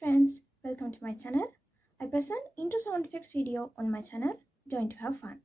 friends, welcome to my channel. I present intro sound effects video on my channel. Join to have fun.